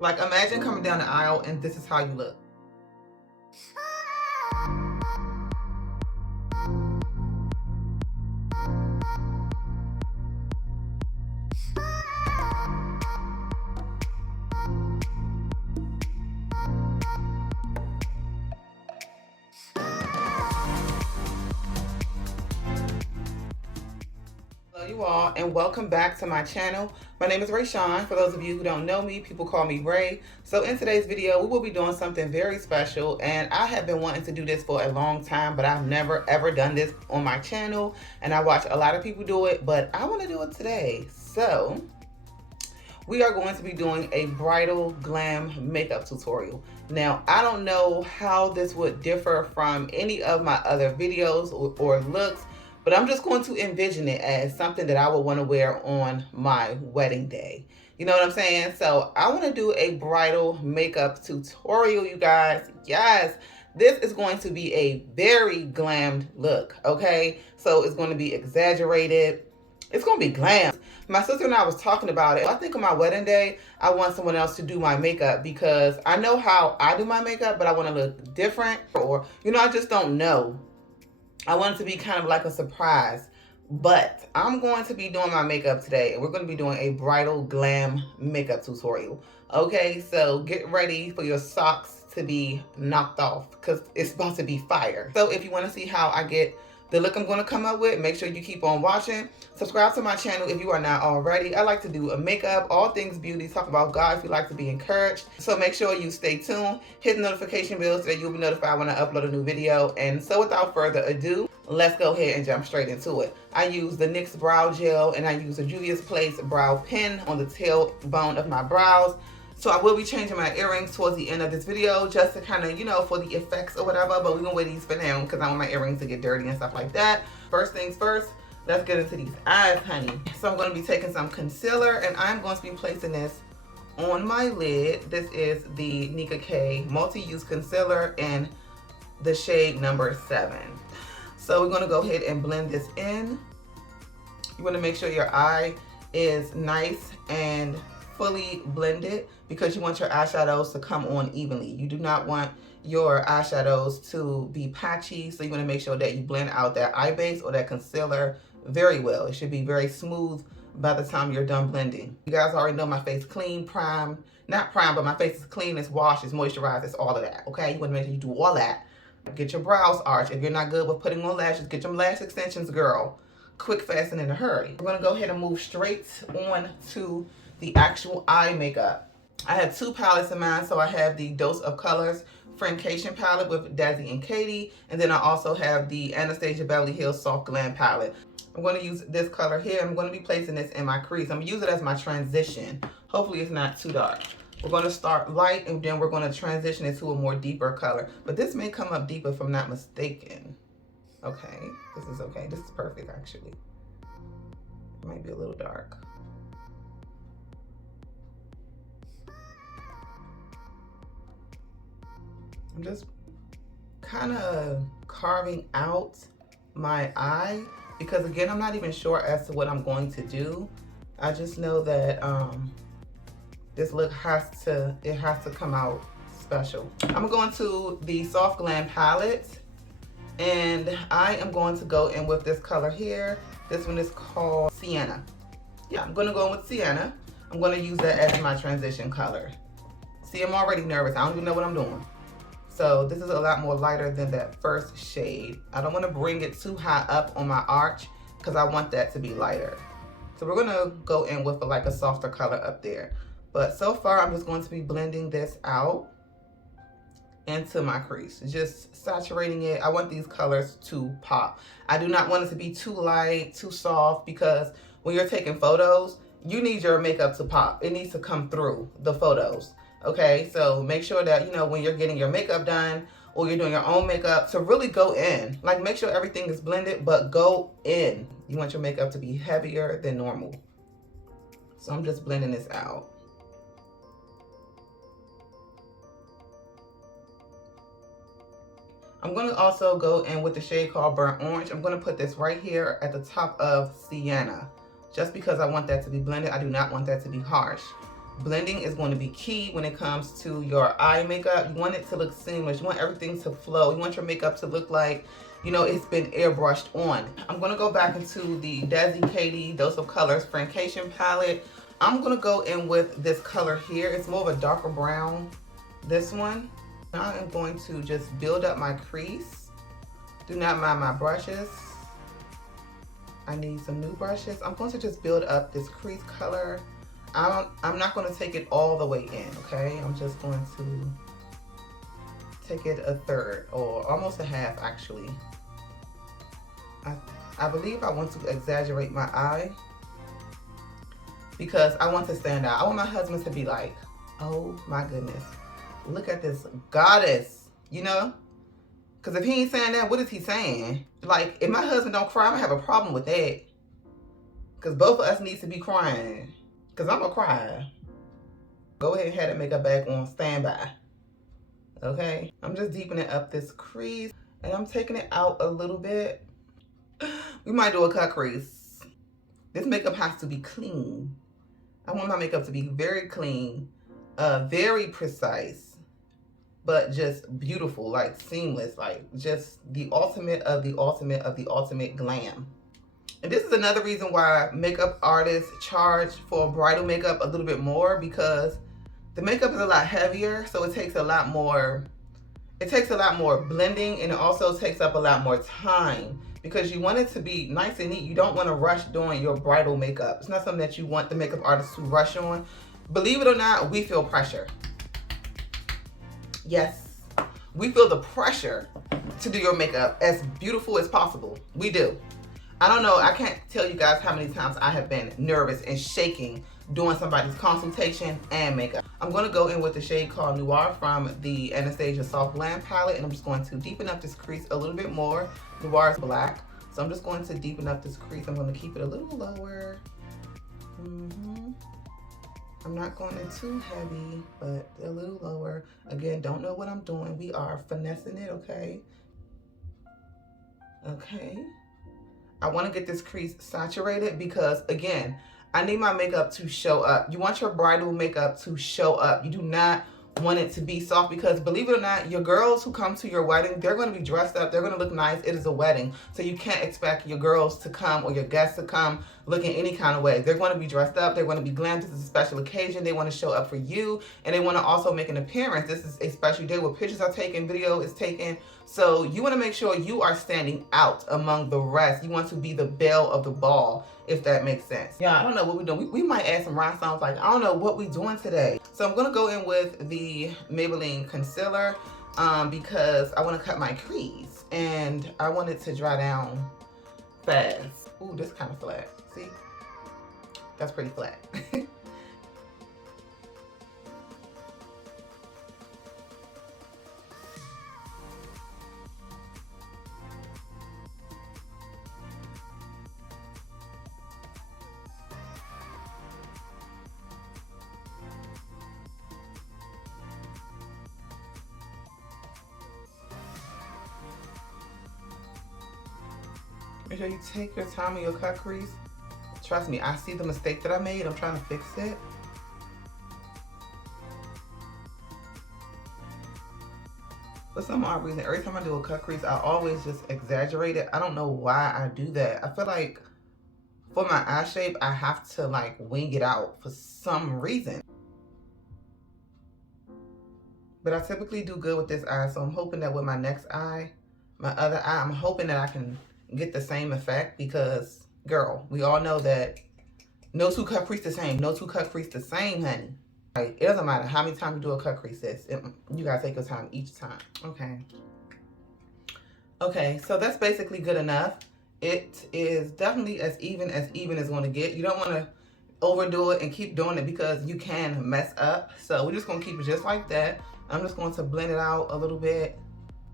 Like, imagine coming down the aisle and this is how you look. Hello you all, and welcome back to my channel. My name is Rayshawn. For those of you who don't know me, people call me Ray. So in today's video, we will be doing something very special, and I have been wanting to do this for a long time, but I've never ever done this on my channel, and I watch a lot of people do it, but I want to do it today. So we are going to be doing a bridal glam makeup tutorial. Now, I don't know how this would differ from any of my other videos or looks, but I'm just going to envision it as something that I would want to wear on my wedding day. You know what I'm saying? So I want to do a bridal makeup tutorial, you guys. Yes, this is going to be a very glammed look, okay? So it's going to be exaggerated. It's going to be glam. My sister and I was talking about it. I think on my wedding day, I want someone else to do my makeup because I know how I do my makeup, but I want to look different, or, you know, I just don't know. I want it to be kind of like a surprise, but I'm going to be doing my makeup today, and we're going to be doing a bridal glam makeup tutorial. Okay, so get ready for your socks to be knocked off because it's about to be fire. So if you want to see how I get the look I'm going to come up with, make sure you keep on watching. Subscribe to my channel if you are not already. I like to do a makeup, all things beauty, talk about God if you like to be encouraged. So make sure you stay tuned, hit the notification bell so that you'll be notified when I upload a new video. And so without further ado, let's go ahead and jump straight into it. I use the NYX brow gel, and I use the Juvia's Place brow pen on the tailbone of my brows. So I will be changing my earrings towards the end of this video just to kind of, you know, for the effects or whatever, but we're gonna wear these for now because I want my earrings to get dirty and stuff like that. First things first, let's get into these eyes, honey. So I'm gonna be taking some concealer, and I'm going to be placing this on my lid. This is the Nika K multi-use concealer in the shade number 7. So we're gonna go ahead and blend this in. You wanna make sure your eye is nice and fully blended because you want your eyeshadows to come on evenly. You do not want your eyeshadows to be patchy, so you want to make sure that you blend out that eye base or that concealer very well. It should be very smooth by the time you're done blending. You guys already know my face clean, prime, not prime, but my face is clean, it's washed, it's moisturized, it's all of that, okay? You want to make sure you do all that. Get your brows arched. If you're not good with putting on lashes, get your lash extensions, girl. Quick, fast, and in a hurry. We're gonna go ahead and move straight on to the actual eye makeup. I have 2 palettes in mine. So I have the Dose of Colors Friendcation palette with Dazzy and Katie, and then I also have the Anastasia Beverly Hills Soft Glam palette. I'm going to use this color here. I'm going to be placing this in my crease. I'm going to use it as my transition. Hopefully it's not too dark. We're going to start light, and then we're going to transition it to a more deeper color. But this may come up deeper if I'm not mistaken. Okay, this is okay. This is perfect, actually. It might be a little dark. I'm just kind of carving out my eye because, again, I'm not even sure as to what I'm going to do. I just know that this look has to come out special. I'm going to the Soft Glam palette, and I am going to go in with this color here. This one is called Sienna. Yeah, I'm going to go in with Sienna. I'm going to use that as my transition color. See, I'm already nervous. I don't even know what I'm doing. So this is a lot more lighter than that first shade. I don't want to bring it too high up on my arch because I want that to be lighter. So we're going to go in with like a softer color up there. But so far, I'm just going to be blending this out into my crease. Just saturating it. I want these colors to pop. I do not want it to be too light, too soft, because when you're taking photos, you need your makeup to pop. It needs to come through the photos. Okay, so make sure that, you know, when you're getting your makeup done or you're doing your own makeup, to really go in. Like, make sure everything is blended, but go in. You want your makeup to be heavier than normal. So I'm just blending this out. I'm going to also go in with the shade called Burnt Orange. I'm going to put this right here at the top of Sienna, just because I want that to be blended. I do not want that to be harsh. blending is going to be key when it comes to your eye makeup. You want it to look seamless. You want everything to flow. You want your makeup to look like, you know, it's been airbrushed on. I'm going to go back into the Desi Katie Dose of Colors Francation palette. I'm going to go in with this color here. It's more of a darker brown, this one. Now I'm going to just build up my crease. Do not mind my brushes. I need some new brushes. I'm going to just build up this crease color. I'm not going to take it all the way in, okay? I'm just going to take it a third or almost a half actually. I believe I want to exaggerate my eye because I want to stand out. I want my husband to be like, oh my goodness, look at this goddess, you know? Because if he ain't saying that, what is he saying? Like, if my husband don't cry, I'm gonna have a problem with that. Because both of us needs to be crying. Because I'm gonna cry. Go ahead and have that makeup bag on standby. Okay? I'm just deepening up this crease. And I'm taking it out a little bit. We might do a cut crease. This makeup has to be clean. I want my makeup to be very clean, very precise, but just beautiful, like seamless, like just the ultimate of the ultimate of the ultimate glam. And this is another reason why makeup artists charge for bridal makeup a little bit more, because the makeup is a lot heavier, so it takes a lot more blending, and it also takes up a lot more time because you want it to be nice and neat. You don't want to rush doing your bridal makeup. It's not something that you want the makeup artist to rush on. Believe it or not, we feel pressure. Yes, we feel the pressure to do your makeup as beautiful as possible. We do. I don't know, I can't tell you guys how many times I have been nervous and shaking doing somebody's consultation and makeup. I'm going to go in with the shade called Noir from the Anastasia Soft Glam palette, and I'm just going to deepen up this crease a little bit more. Noir is black, so I'm just going to deepen up this crease. I'm going to keep it a little lower. I'm not going in too heavy, but a little lower. Again, don't know what I'm doing. We are finessing it, okay? Okay. I want to get this crease saturated because, again, I need my makeup to show up. You want your bridal makeup to show up. You do not want it to be soft because, believe it or not, your girls who come to your wedding, they're going to be dressed up. They're going to look nice. It is a wedding. So you can't expect your girls to come or your guests to come looking any kind of way. They're going to be dressed up. They're going to be glammed. This is a special occasion. They want to show up for you, and they want to also make an appearance. This is a special day where pictures are taken, video is taken. So you want to make sure you are standing out among the rest. You want to be the belle of the ball, if that makes sense. Yeah, I don't know what we're doing. We might add some rhinestones. Like, I don't know what we're doing today. So I'm going to go in with the Maybelline concealer because I want to cut my crease and I want it to dry down fast. Ooh, this kind of flat. See? That's pretty flat. Make sure you take your time with your cut crease. Trust me, I see the mistake that I made. I'm trying to fix it. For some odd reason, every time I do a cut crease, I always just exaggerate it. I don't know why I do that. I feel like for my eye shape, I have to like wing it out for some reason. But I typically do good with this eye, so I'm hoping that with my next eye, my other eye, I'm hoping that I can get the same effect because, girl, we all know that no two cut crease the same. No two cut crease the same, honey. Like, it doesn't matter how many times you do a cut crease, sis. You gotta take your time each time. Okay. Okay, so that's basically good enough. It is definitely as even as going to get. You don't want to overdo it and keep doing it because you can mess up. So we're just going to keep it just like that. I'm just going to blend it out a little bit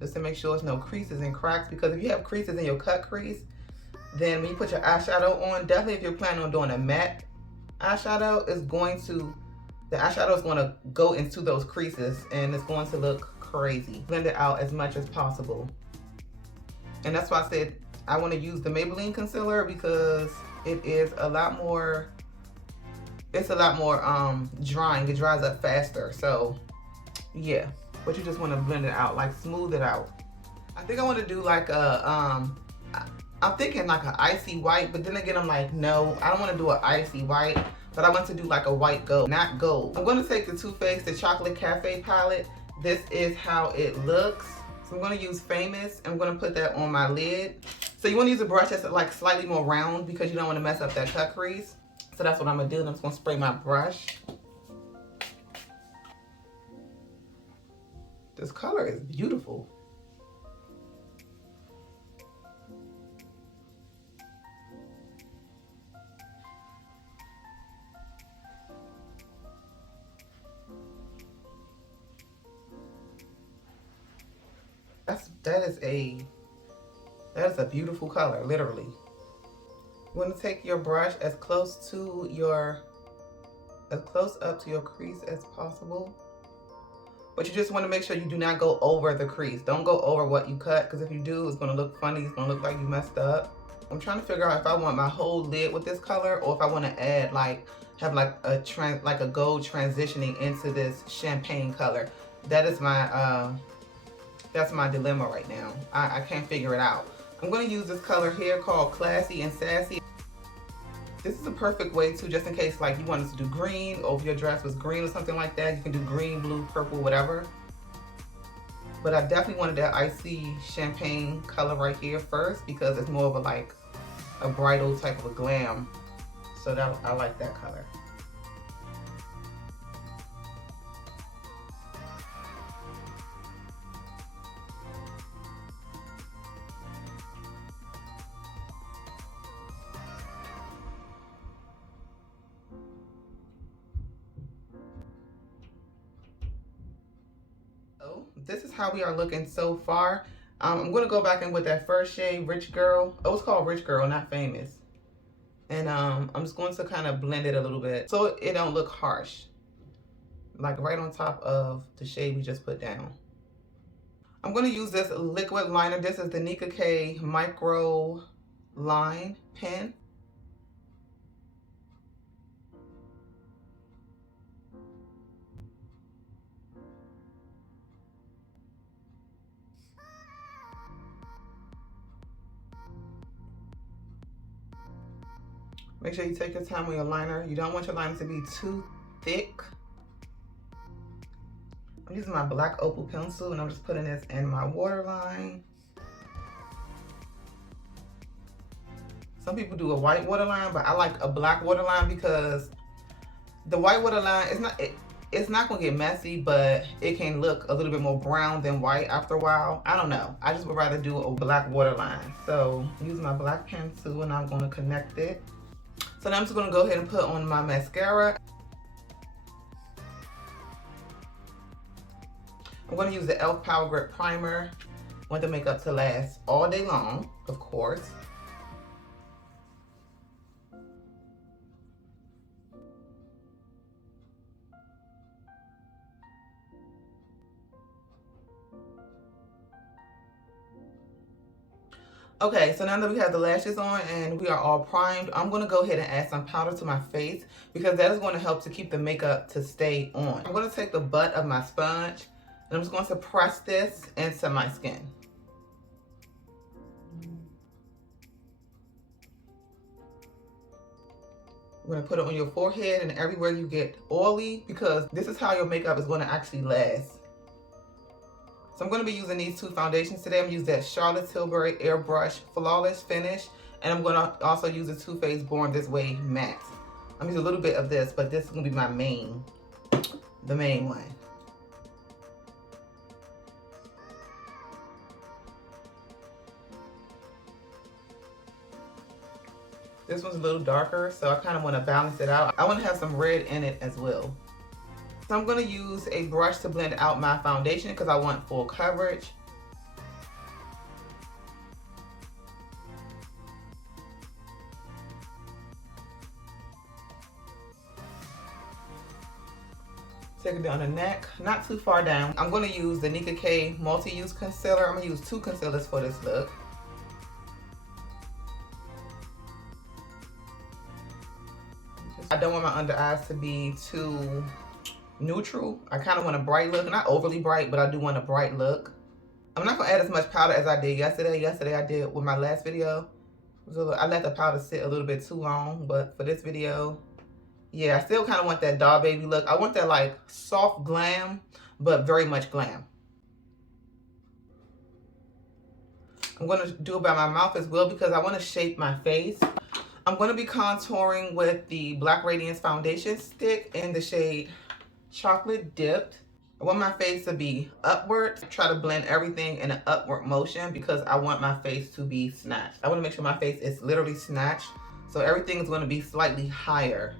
just to make sure there's no creases and cracks, because if you have creases in your cut crease, then when you put your eyeshadow on, definitely if you're planning on doing a matte eyeshadow, the eyeshadow is going to go into those creases and it's going to look crazy. Blend it out as much as possible. And that's why I said I want to use the Maybelline concealer because it is a lot more it's a lot more drying. It dries up faster. So yeah, but you just want to blend it out, like smooth it out. I think I want to do like a I'm thinking like an icy white, but then again I'm like, no, I don't want to do an icy white, but I want to do like a white gold, not gold. I'm going to take the Too Faced, the Chocolate Cafe palette. This is how it looks. So I'm going to use Famous. I'm going to put that on my lid. So you want to use a brush that's like slightly more round because you don't want to mess up that cut crease. So that's what I'm going to do. And I'm just going to spray my brush. This color is beautiful. That is a beautiful color, literally. You want to take your brush as close up to your crease as possible. But you just want to make sure you do not go over the crease. Don't go over what you cut, because if you do, it's going to look funny. It's going to look like you messed up. I'm trying to figure out if I want my whole lid with this color or if I want to add have a gold transitioning into this champagne color. That's my dilemma right now. I can't figure it out. I'm going to use this color here called Classy and Sassy. This is a perfect way to, just in case like you wanted to do green, or if your dress was green or something like that, you can do green, blue, purple, whatever. But I definitely wanted that icy champagne color right here first because it's more of a bridal type of a glam. So I like that color. This is how we are looking so far. I'm going to go back in with that first shade, Rich Girl. Oh, it's called Rich Girl, not Famous. And I'm just going to kind of blend it a little bit so it don't look harsh. Like right on top of the shade we just put down. I'm going to use this liquid liner. This is the Nika K Micro Line Pen. Make sure you take your time with your liner. You don't want your liner to be too thick. I'm using my black opal pencil and I'm just putting this in my waterline. Some people do a white waterline, but I like a black waterline because the white waterline it's not gonna get messy, but it can look a little bit more brown than white after a while. I don't know. I just would rather do a black waterline. So I'm using my black pencil and I'm gonna connect it. So now I'm just gonna go ahead and put on my mascara. I'm gonna use the e.l.f. Power Grip Primer. I want the makeup to last all day long, of course. Okay, so now that we have the lashes on and we are all primed, I'm going to go ahead and add some powder to my face because that is going to help to keep the makeup to stay on. I'm going to take the butt of my sponge and I'm just going to press this into my skin. I'm going to put it on your forehead and everywhere you get oily because this is how your makeup is going to actually last. So I'm going to be using these two foundations today. I'm going to use that Charlotte Tilbury Airbrush Flawless Finish. And I'm going to also use the Too Faced Born This Way Matte. I'm using a little bit of this, but this is going to be the main one. This one's a little darker, so I kind of want to balance it out. I want to have some red in it as well. So I'm going to use a brush to blend out my foundation because I want full coverage. Take it down the neck, not too far down. I'm going to use the Nika K Multi-Use Concealer. I'm going to use 2 concealers for this look. I don't want my under eyes to be too neutral. I kind of want a bright look, not overly bright, but I do want a bright look. I'm not gonna add as much powder as I did yesterday. Yesterday I did with my last video. I let the powder sit a little bit too long, but for this video, yeah, I still kind of want that doll baby look. I want that like soft glam, but very much glam. I'm going to do it by my mouth as well because I want to shape my face. I'm going to be contouring with the Black Radiance foundation stick in the shade Chocolate Dipped. I want my face to be upward. Try to blend everything in an upward motion because I want my face to be snatched. I want to make sure my face is literally snatched. So everything is going to be slightly higher.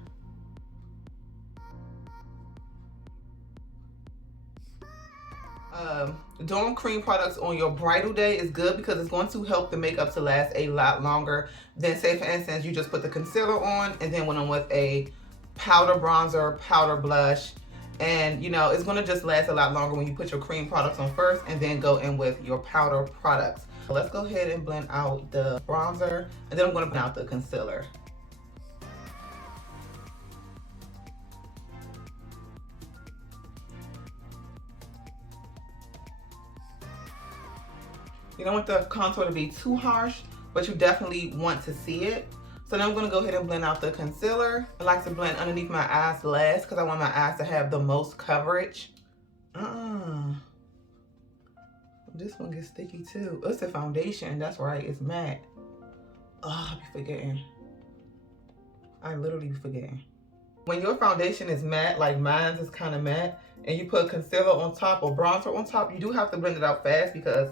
Doing cream products on your bridal day is good because it's going to help the makeup to last a lot longer than, say for instance, you just put the concealer on and then went on with a powder bronzer, powder blush, and you know, it's going to just last a lot longer when you put your cream products on first and then go in with your powder products. So let's go ahead and blend out the bronzer and then I'm going to blend out the concealer. You don't want the contour to be too harsh, but you definitely want to see it. So now I'm going to go ahead and blend out the concealer. I like to blend underneath my eyes last because I want my eyes to have the most coverage. This one gets sticky too. It's a foundation. That's right. It's matte. Oh, I be forgetting. I literally be forgetting. When your foundation is matte, like mine is kind of matte, and you put concealer on top or bronzer on top, you do have to blend it out fast because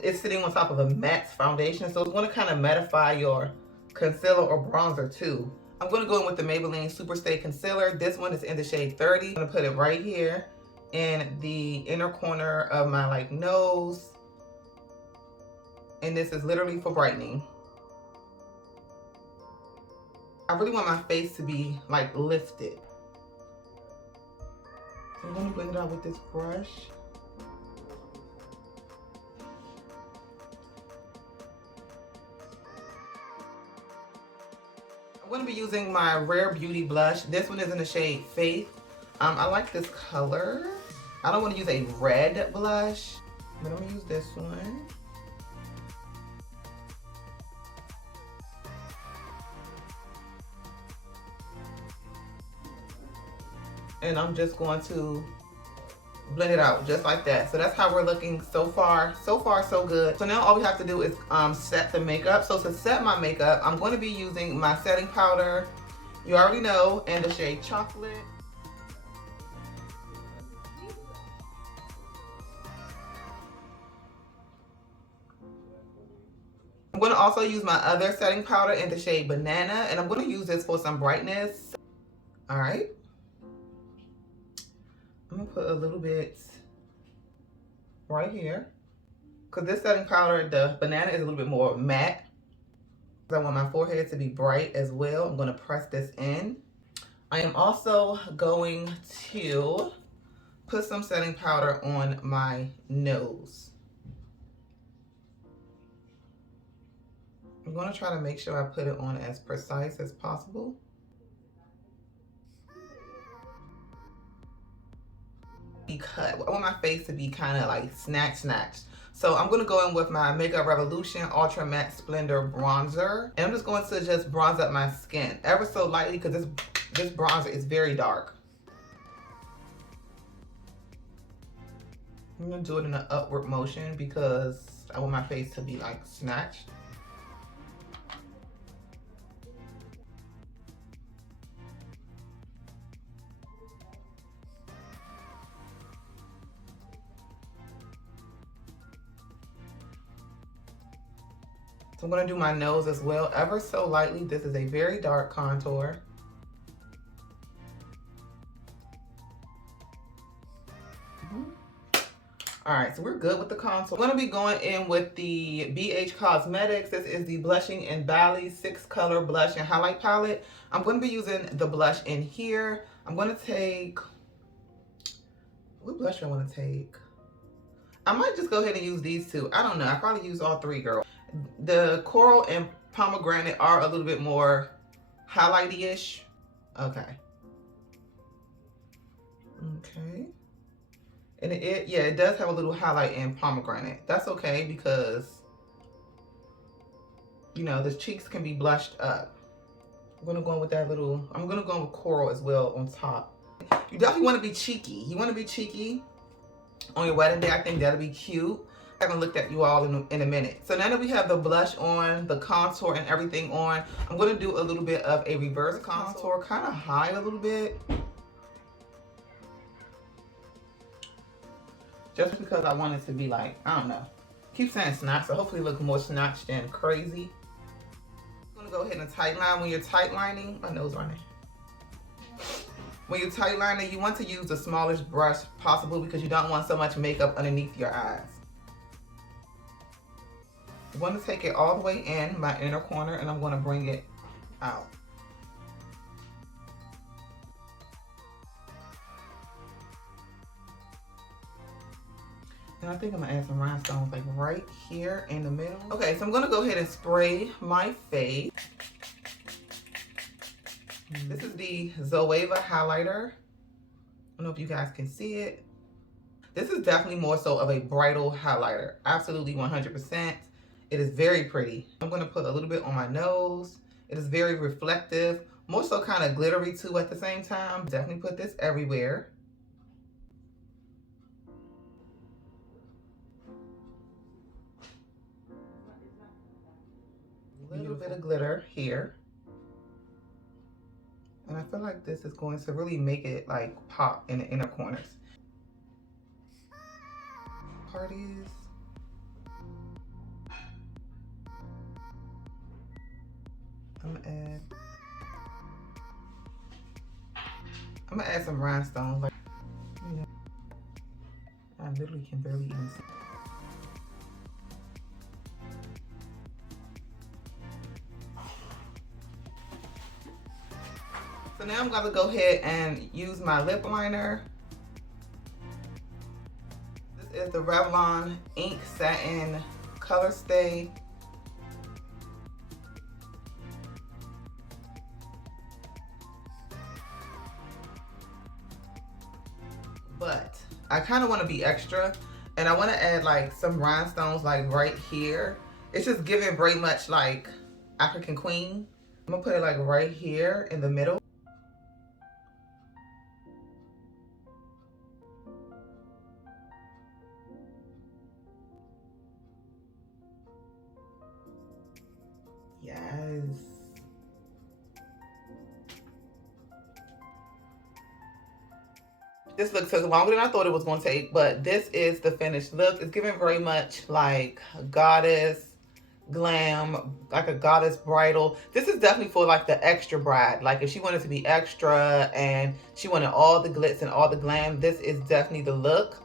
it's sitting on top of a matte foundation, so it's going to kind of mattify your concealer or bronzer too. I'm going to go in with the Maybelline Super Stay Concealer. This one is in the shade 30. I'm going to put it right here in the inner corner of my like nose, and this is literally for brightening. I really want my face to be like lifted. So I'm going to blend it out with this brush. I'm going to be using my Rare Beauty blush. This one is in the shade Faith. I like this color. I don't want to use a red blush, but I'm going to use this one. And I'm just going to blend it out just like that. So that's how we're looking so far. So far, so good. So now all we have to do is set the makeup. So to set my makeup, I'm going to be using my setting powder, you already know, in the shade Chocolate. I'm going to also use my other setting powder in the shade Banana, and I'm going to use this for some brightness. All right. I'm going to put a little bit right here because this setting powder, the Banana, is a little bit more matte. I want my forehead to be bright as well. I'm going to press this in. I am also going to put some setting powder on my nose. I'm going to try to make sure I put it on as precise as possible. Because I want my face to be kind of like snatched. So I'm going to go in with my Makeup Revolution Ultra Matte Splendor Bronzer. And I'm just going to just bronze up my skin ever so lightly because this bronzer is very dark. I'm going to do it in an upward motion because I want my face to be like snatched. So I'm going to do my nose as well, ever so lightly. This is a very dark contour. All right, so we're good with the contour. I'm going to be going in with the BH Cosmetics. This is the Blushing in Bali 6-color blush and highlight palette. I'm going to be using the blush in here. I'm going to take, what blush do I want to take? I might just go ahead and use these two. I don't know. I probably use all three, girl. The Coral and Pomegranate are a little bit more highlighty-ish. Okay. Okay. And it does have a little highlight in pomegranate. That's okay because, you know, the cheeks can be blushed up. I'm gonna go in with that little, I'm gonna go in with coral as well on top. You definitely wanna be cheeky. You wanna be cheeky on your wedding day. I think that'll be cute. I haven't looked at you all in a minute. So now that we have the blush on, the contour and everything on, I'm gonna do a little bit of a reverse contour, kind of high a little bit. Just because I want it to be like, I don't know. Keep saying snatch, so hopefully it looks more snatched than crazy. I'm gonna go ahead and tight line. When you're tight lining, my nose running. When you're tight lining, you want to use the smallest brush possible because you don't want so much makeup underneath your eyes. I'm going to take it all the way in my inner corner and I'm going to bring it out. And I think I'm gonna add some rhinestones like right here in the middle. Okay, so I'm gonna go ahead and spray my face. This is the Zoeva highlighter. I don't know if you guys can see it. This is definitely more so of a bridal highlighter. Absolutely 100%. It is very pretty. I'm gonna put a little bit on my nose. It is very reflective, more so kind of glittery too at the same time. Definitely put this everywhere. A little bit of glitter here. And I feel like this is going to really make it like pop in the inner corners. Parties. I'm gonna add some rhinestones. Like, you know, I literally can barely even see. So now I'm gonna go ahead and use my lip liner. This is the Revlon Ink Satin Color Stay. But I kind of want to be extra and I want to add like some rhinestones like right here. It's just giving very much like African Queen. I'm gonna put it like right here in the middle. Yes. This look took longer than I thought it was going to take, but this is the finished look. It's giving very much like goddess, glam, like a goddess bridal. This is definitely for like the extra bride. Like if she wanted to be extra and she wanted all the glitz and all the glam, this is definitely the look.